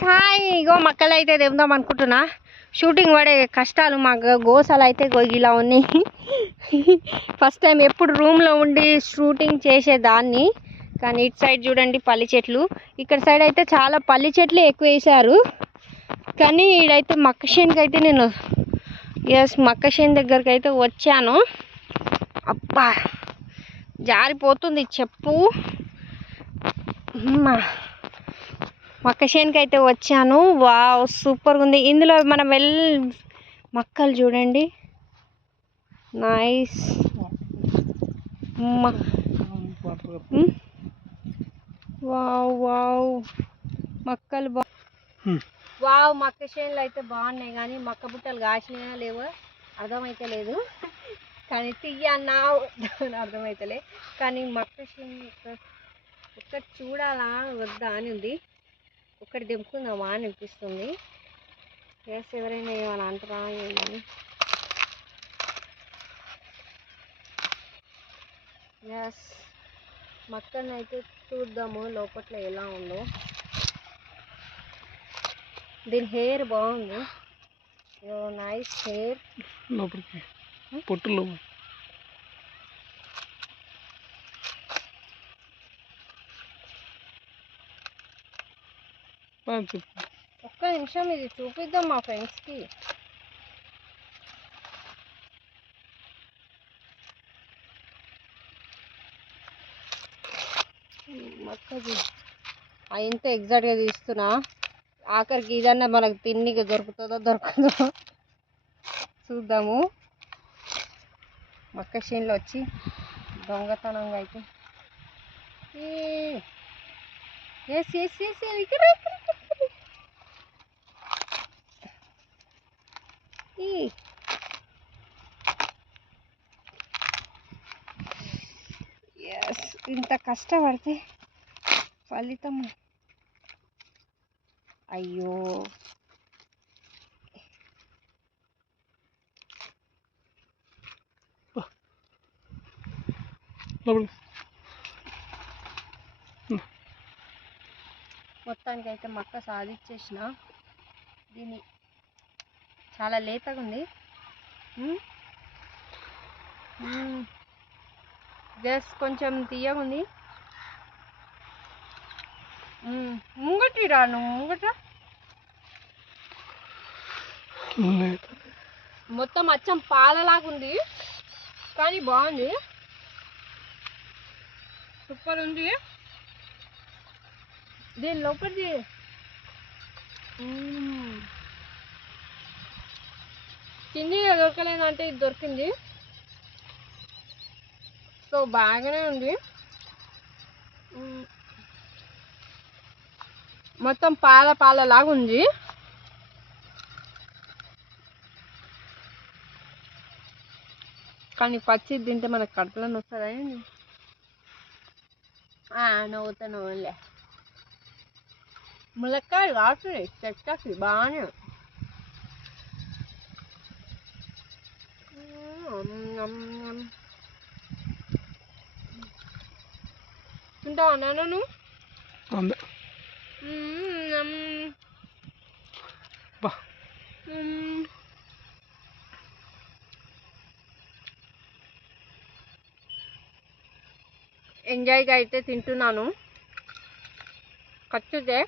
Friends hi. ఇగో మక్కలు అయితే తెందాం అనుకుంటున్నా. షూటింగ్ పడే కష్టాలు మా గోసాలు అయితే ఇలా ఉన్నాయి. ఫస్ట్ టైం ఎప్పుడు రూమ్లో ఉండి షూటింగ్ చేసేదాన్ని, కానీ ఇటు సైడ్ చూడండి పల్లి చెట్లు. ఇక్కడ సైడ్ అయితే చాలా పల్లి చెట్లు ఎక్కువ వేసారు. కానీ ఈడైతే మక్క చేనుకి అయితే నేను మక్క చేను దగ్గరికి అయితే వచ్చాను. అబ్బా జారిపోతుంది చెప్పు. మక్క చేనుకి అయితే వచ్చాను. వావ్ సూపర్గా ఉంది. ఇందులో మనం మక్కలు చూడండి నైస్. వావ్ వావ్ మక్కలు వావ్ మక్క చేనులు అయితే బాగున్నాయి, కానీ మక్క బుట్టలు కాసినాయా లేవో అర్థమైతే లేదు. కానీ తీయన్నా అర్థమైతలే. కానీ మక్క చేను ఒక్కటి చూడాలా వద్దా అని ఉంది. ఒక్కటి దింపుకుందామా అని అనిపిస్తుంది. ఎవరైనా ఏమైనా అంటారా ఏమని. ఎస్ మక్కని అయితే చూద్దాము లోపల ఎలా ఉందో. దీని హెయిర్ బాగుంది. Nice hair. లోపలికి పొట్టులో ఒక్క నిమిషం ఇది చూపిద్దాం మా ఫ్రెండ్స్కి. మక్కది ఇంత ఎగ్జాక్ట్గా తీస్తున్నా. ఆఖరికి ఇదన్నా మనకు తిన్నికి దొరుకుతుందో దొరకదో చూద్దాము. మక్క చేనులో వచ్చి దొంగతనంగా అయితే ఎస్ ఎస్ ఎస్ ఇక్కడ ఎస్ ఇంత కష్టపడితే ఫలితం అయ్యో. మొత్తానికి అయితే మక్క సాధించేసిన. దీన్ని చాలా లేతగా ఉంది. జస్ట్ కొంచెం తీయగా ఉంది. ముంగటి రా నువ్వు ముంగట. మొత్తం అచ్చం పాలలాగుంది, కానీ బాగుంది. సూపర్ ఉంది. దీని లోపలిది తిండి దొరకలేదంటే ఇది దొరికింది. సో బాగానే ఉంది. మొత్తం పాలలాగా ఉంది. కానీ పచ్చి తింటే మనకు కడుపులో నొస్తుందని నవ్వులే. ములక్కాయలు కాస్తున్నాయి చెట్టకి బాగానే. తింటావా నాన్న? ఎంజాయ్గా అయితే తింటున్నాను. ఖర్చుతే